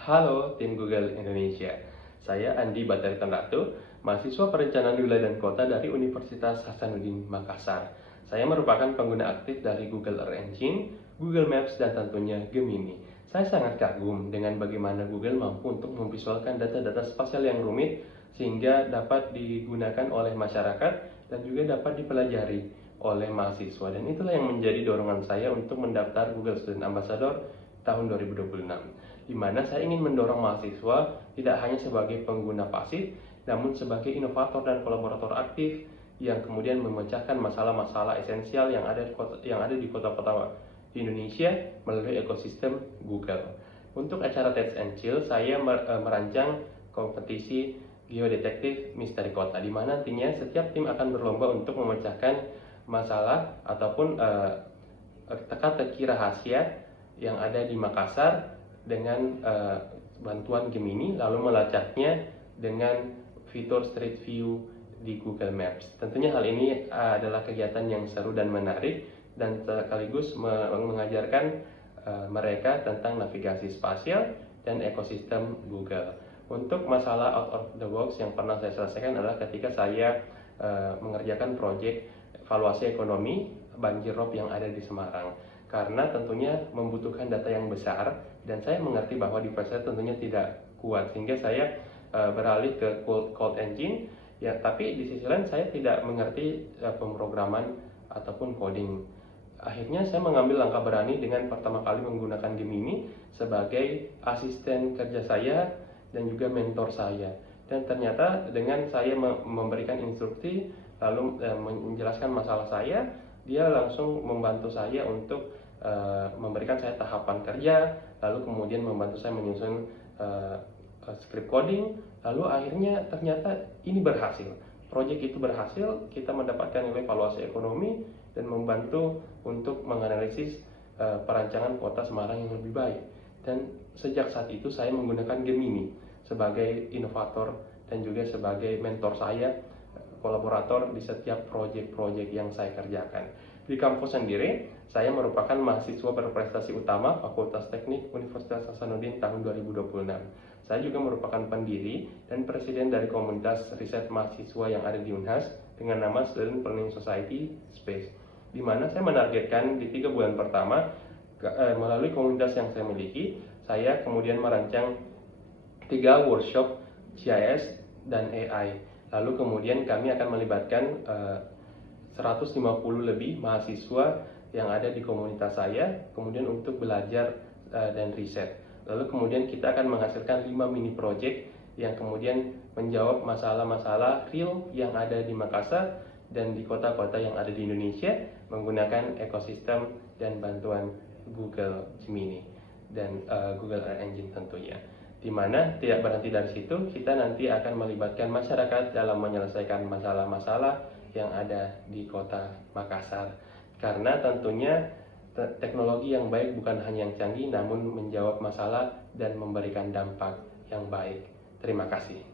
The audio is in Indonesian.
Halo tim Google Indonesia, saya Andi Batari Tanratu, mahasiswa perencanaan wilayah dan kota dari Universitas Hasanuddin Makassar. Saya merupakan pengguna aktif dari Google Earth Engine, Google Maps, dan tentunya Gemini. Saya sangat kagum dengan bagaimana Google mampu untuk memvisualkan data-data spasial yang rumit sehingga dapat digunakan oleh masyarakat dan juga dapat dipelajari oleh mahasiswa. Dan itulah yang menjadi dorongan saya untuk mendaftar Google Student Ambassador tahun 2026, di mana saya ingin mendorong mahasiswa tidak hanya sebagai pengguna pasif, namun sebagai inovator dan kolaborator aktif yang kemudian memecahkan masalah-masalah esensial yang ada di kota-kota di Indonesia melalui ekosistem Google. Untuk acara Teds and Chill, saya merancang kompetisi geodetektif misteri kota, di mana nantinya setiap tim akan berlomba untuk memecahkan masalah ataupun teka-teki rahasia yang ada di Makassar dengan bantuan Gemini, lalu melacaknya dengan fitur Street View di Google Maps. Tentunya hal ini adalah kegiatan yang seru dan menarik dan sekaligus mengajarkan mereka tentang navigasi spasial dan ekosistem Google. Untuk masalah out of the box yang pernah saya selesaikan adalah ketika saya mengerjakan proyek evaluasi ekonomi banjir rob yang ada di Semarang, karena tentunya membutuhkan data yang besar dan saya mengerti bahwa device saya tentunya tidak kuat, sehingga saya beralih ke Cold Engine ya, tapi di sisi lain saya tidak mengerti pemrograman ataupun coding. Akhirnya saya mengambil langkah berani dengan pertama kali menggunakan Gemini sebagai asisten kerja saya dan juga mentor saya, dan ternyata dengan saya memberikan instruksi lalu menjelaskan masalah saya, dia langsung membantu saya untuk memberikan saya tahapan kerja, lalu kemudian membantu saya menyusun script coding, lalu akhirnya ternyata ini berhasil. Proyek itu berhasil, kita mendapatkan nilai evaluasi ekonomi dan membantu untuk menganalisis perancangan kota Semarang yang lebih baik. Dan sejak saat itu saya menggunakan Gemini sebagai inovator dan juga sebagai mentor saya, kolaborator di setiap proyek-proyek yang saya kerjakan. Di kampus sendiri, saya merupakan mahasiswa berprestasi utama Fakultas Teknik Universitas Hasanuddin tahun 2026. Saya juga merupakan pendiri dan presiden dari komunitas riset mahasiswa yang ada di Unhas dengan nama Student Planning Society Space, di mana saya menargetkan di 3 bulan pertama melalui komunitas yang saya miliki, saya kemudian merancang 3 workshop GIS dan AI. Lalu kemudian kami akan melibatkan 150 lebih mahasiswa yang ada di komunitas saya, kemudian untuk belajar dan riset. Lalu kemudian kita akan menghasilkan 5 mini project yang kemudian menjawab masalah-masalah real yang ada di Makassar dan di kota-kota yang ada di Indonesia menggunakan ekosistem dan bantuan Google Gemini dan Google Earth Engine tentunya. Di mana tidak berhenti dari situ, kita nanti akan melibatkan masyarakat dalam menyelesaikan masalah-masalah yang ada di kota Makassar. Karena tentunya teknologi yang baik bukan hanya yang canggih, namun menjawab masalah dan memberikan dampak yang baik. Terima kasih.